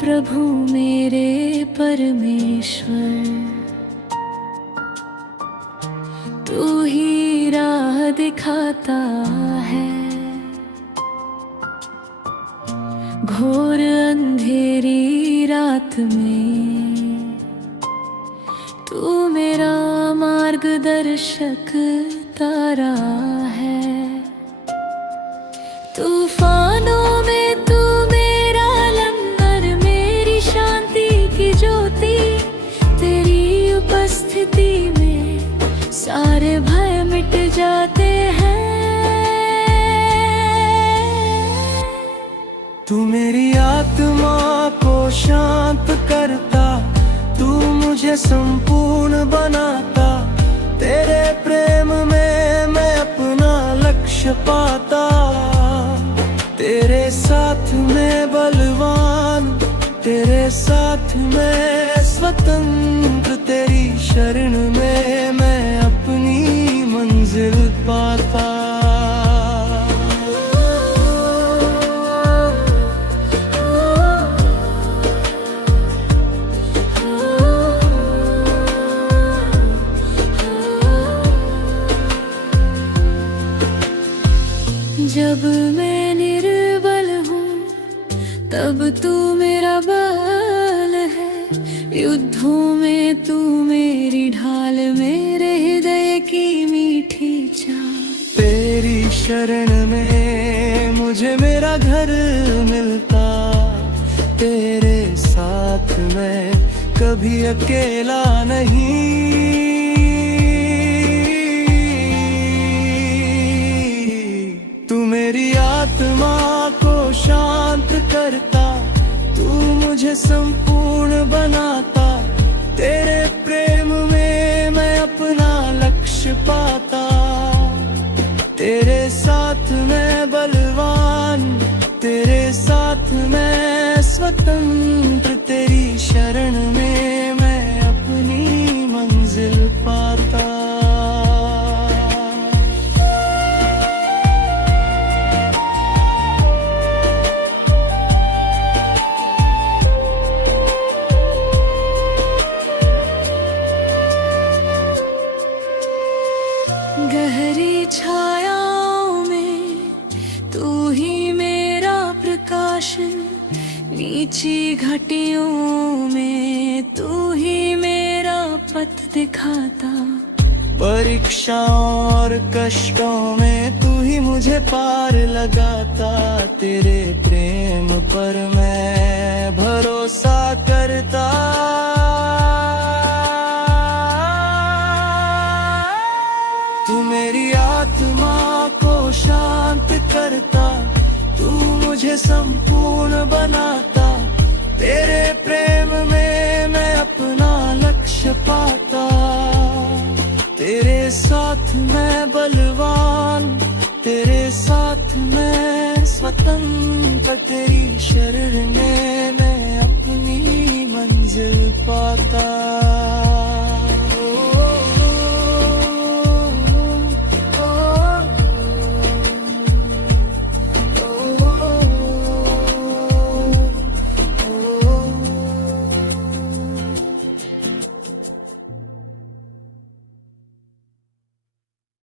प्रभु मेरे परमेश्वर, तू ही राह दिखाता है। घोर अंधेरी रात में तू मेरा मार्गदर्शक तारा है। तूफानों में तू मेरा लंगर, मेरी शांति की ज्योति। तेरी उपस्थिति में सारे भय मिट जाते हैं। तू मेरी आत्मा को शांत करता, तू मुझे संपूर्ण बनाता। तेरे प्रेम में मैं अपना लक्ष्य पाता। तेरे साथ मैं बलवान, तेरे साथ मैं स्वतंत्र। तेरी शरण में मैं अपनी मंजिल पाता। जब मैं निर्बल हूँ तब तू मेरा बल है। युद्धों में तू मेरी ढाल, मेरे हृदय की मीठी चाल। तेरी शरण में मुझे मेरा घर मिलता। तेरे साथ मैं कभी अकेला नहीं। मेरी आत्मा को शांत करता, तू मुझे संपूर्ण बनाता। तेरे प्रेम में मैं अपना लक्ष्य पाता। तेरे साथ मैं बलवान, तेरे साथ मैं स्वतंत्र। तेरी शरण में मैं अपनी मंजिल पाता। गहरी छायाओं में तू ही मेरा प्रकाश, नीची घाटियों में तू ही मेरा पथ दिखाता। परीक्षाओं और कष्टों में तू ही मुझे पार लगाता। तेरे प्रेम पर मैं भरोसा करता। तू मेरी आत्मा को शांत करता, तू मुझे संपूर्ण बनाता। तेरे प्रेम में मैं अपना लक्ष्य पाता। तेरे साथ मैं बलवान, तेरे साथ मैं स्वतंत्र। तेरी शरण में मैं अपनी मंजिल पाता।